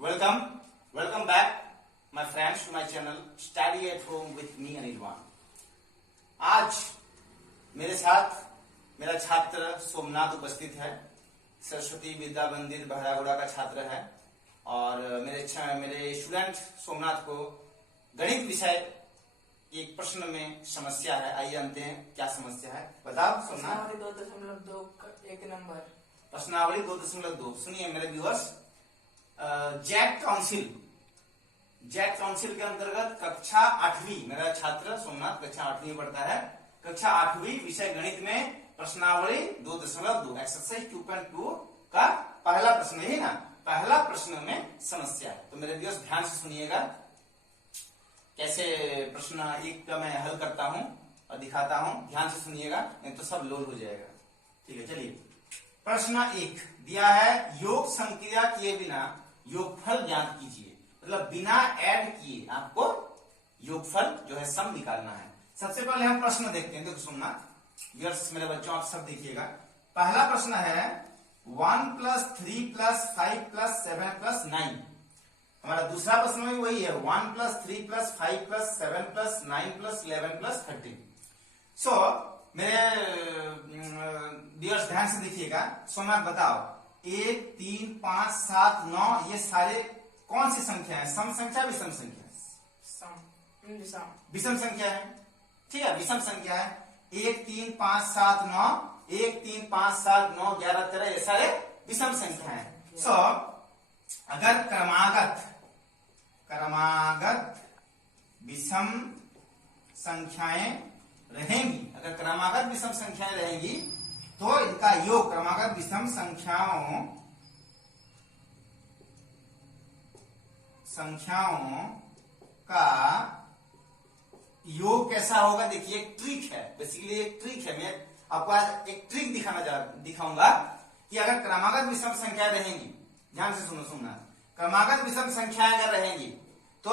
Welcome back, my friends, to my channel Study at Home with me, Anilwan. आज मेरे साथ मेरा छात्र सोमनाथ उपस्थित है। सरस्वती विद्या मंदिर बहरागोड़ा का छात्र है और मेरे स्टूडेंट सोमनाथ को गणित विषय की एक प्रश्न में समस्या है। आइए जानते हैं क्या समस्या है। बताओ सोमनाथ। 2.2 एक नंबर। प्रश्नावली 2.2। सुनिए मेरे व्यूअर्स, जेट काउंसिल के अंतर्गत कक्षा 8वीं, मेरा छात्र सोमनाथ कक्षा 8वीं पढ़ता है। कक्षा 8वीं विषय गणित में प्रश्नावली 2.2 एक्सरसाइज 2.2 का पहला प्रश्न है ना। पहला प्रश्न में समस्या है, तो मेरे व्यूअर्स ध्यान से सुनिएगा कैसे प्रश्न एक का मैं हल करता हूं और दिखाता हूं। ध्यान से सुनिएगा, नहीं तो सब लोल हो जाएगा। ठीक है, चलिए। प्रश्न 1 दिया है, योग संक्रिया किए बिना योगफल ज्ञात कीजिए। मतलब बिना ऐड किए आपको योगफल जो है सम निकालना है। सबसे पहले हम प्रश्न देखते हैं। देखो सोमनाथ व्यूअर्स, मेरे बच्चों आप सब देखिएगा। पहला प्रश्न है 1 + 3 + 5 + 7 + 9। हमारा दूसरा प्रश्न में वही है 1 + 3 + 5 + 7 + 9 + 11 + 13। सो मेरे व्यूअर्स ध्यान से देखिएगा। सोमनाथ बताओ 1 3 5 7 9 ये सारे कौन सी संख्या है? सम संख्या, विषम संख्या? विषम संख्या है। ठीक है, विषम संख्या है। 1 3 5 7 9 1 3 5 7 9 11 13 ये सारे विषम संख्या है। सो अगर क्रमागत विषम संख्याएं रहेंगी, अगर क्रमागत विषम संख्याएं रहेंगी तो इनका योग क्रमागत विषम संख्याओं का योग कैसा होगा? देखिए एक ट्रिक है, बेसिकली एक ट्रिक है। मैं आपको आज एक ट्रिक दिखाऊंगा कि अगर क्रमागत विषम संख्या रहेंगी, ध्यान से सुनना, क्रमागत विषम संख्याएं अगर रहेंगी तो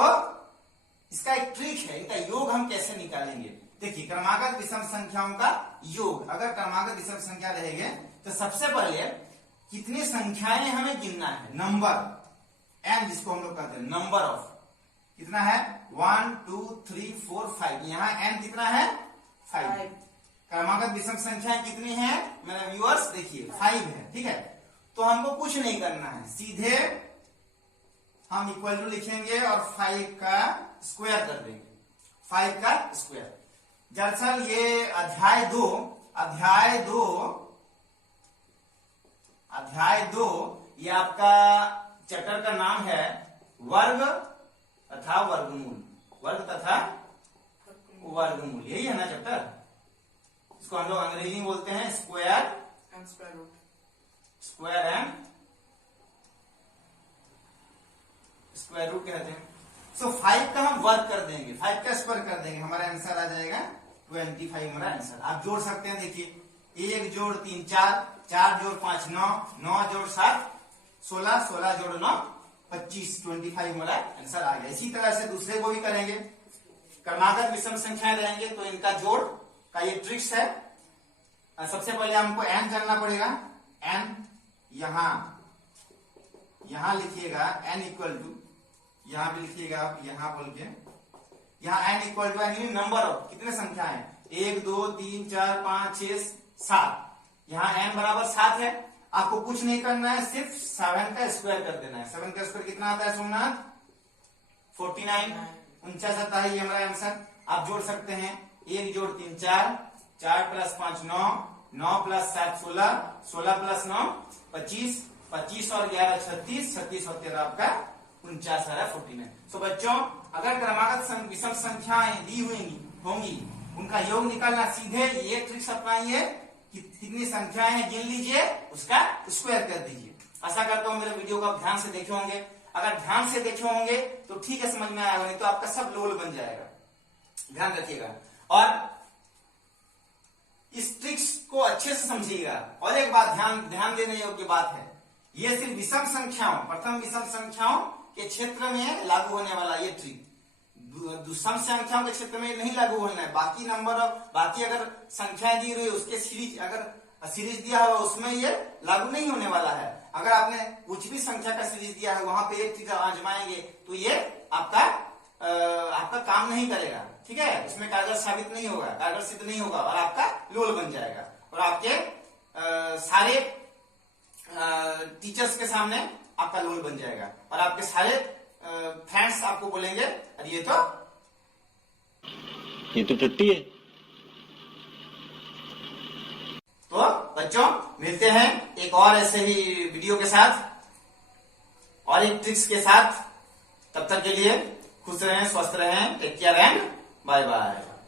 इसका एक ट्रिक है, इनका योग हम कैसे निकालेंगे। देखिए क्रमागत विषम संख्याओं का योग, अगर क्रमागत विषम संख्या रहेंगे तो सबसे पहले कितनी संख्याएं हमें गिनना है। नंबर एन, जिसको हम लोग कहते हैं नंबर ऑफ, कितना है 1 2 3 4 5। यहाँ एन कितना है 5। क्रमागत विषम संख्याएं कितनी है मेरे व्यूअर्स? देखिए 5 है। ठीक है, तो हमको कुछ नहीं करना है, सीधे हम इक्वल टू लिखेंगे और 5 का स्क्वायर कर देंगे। 5 का स्क्वायर। दरअसल ये अध्याय 2 ये आपका चैप्टर का नाम है वर्ग तथा वर्गमूल। वर्ग तथा वर्गमूल, यही है ना चैप्टर। इसको हम लोग अंग्रेजी में बोलते हैं स्क्वायर एंड स्क्वायर रूट कहते हैं। सो 5 का हम वर्ग कर देंगे, 5 का स्क्वायर कर देंगे, हमारा आंसर आ जाएगा 25। हमारा आंसर आप जोड़ सकते हैं। देखिए 1 जोड़ 3 4, 4 जोड़ 5 9, 9 जोड़ 7 16, 16 जोड़ 9 25, 25 हमारा आंसर आ गया। इसी तरह से दूसरे को भी करेंगे। क्रमागत विषम संख्याएं रहेंगे तो इनका जोड़ का ये ट्रिक्स है। सबसे पहले हमको एन जानना पड़ेगा। एन यहां लिखिएगा, एन इक्वल टू, यहां भी लिखिएगा आप, यहां बोल के, यहां एन इक्वल टू यानी नंबर ऑफ कितने संख्या है 1 2 3 4 5 6 7। यहां एन बराबर 7 है। आपको कुछ नहीं करना है, सिर्फ 7 का स्क्वायर कर देना है। 7 का स्क्वायर कितना आता है सोमनाथ? 49, 49 आता है। ये हमारा आंसर। आप जोड़ सकते हैं 1 जोड़ 3 4, 4 + 5 9, 9 + 7 16, 16 + 9 25, 25 और 11 36, 36 और 13 आपका 49 आ रहा है 49। सो बच्चों अगर क्रमागत विषम संख्याएं दी होंगी उनका योग निकालना, सीधे ये ट्रिक्स अपनाइए कि कितनी संख्याएं गिन लीजिए, उसका स्क्वायर कर दीजिए। आशा करता हूं मेरे वीडियो को आप ध्यान से देखे होंगे। अगर ध्यान से देखे होंगे तो ठीक है, समझ में आएगा, नहीं तो आपका सब लोल बन जाएगा। ध्यान रखिएगा और इस ट्रिक्स को अच्छे से समझिएगा। और एक बात ध्यान देने योग्य बात है, ये सिर्फ विषम संख्याओं, प्रथम विषम संख्याओं के क्षेत्र में लागू होने वाला ये ट्रिक, सम संख्याओं के क्षेत्र में नहीं लागू होना है। बाकी नंबर, बाकी अगर संख्याएं दी रही उसके सीरीज, अगर सीरीज दिया हुआ उसमें ये लागू नहीं होने वाला है। अगर आपने कुछ भी संख्या का सीरीज दिया है वहां पे एक चीज आजमाएंगे तो ये आपका काम नहीं करेगा, ठीक है, इसमें कारगर साबित नहीं होगा, कारगर सिद्ध नहीं होगा और आपका लोल बन जाएगा और आपके सारे टीचर्स के सामने आपका लोल बन जाएगा और आपके सारे फ्रेंड्स आपको बोलेंगे अरे ये तो टट्टी है। तो बच्चों मिलते हैं एक और ऐसे ही वीडियो के साथ और एक ट्रिक्स के साथ। तब तक के लिए खुश रहें, स्वस्थ रहें, take care and bye bye.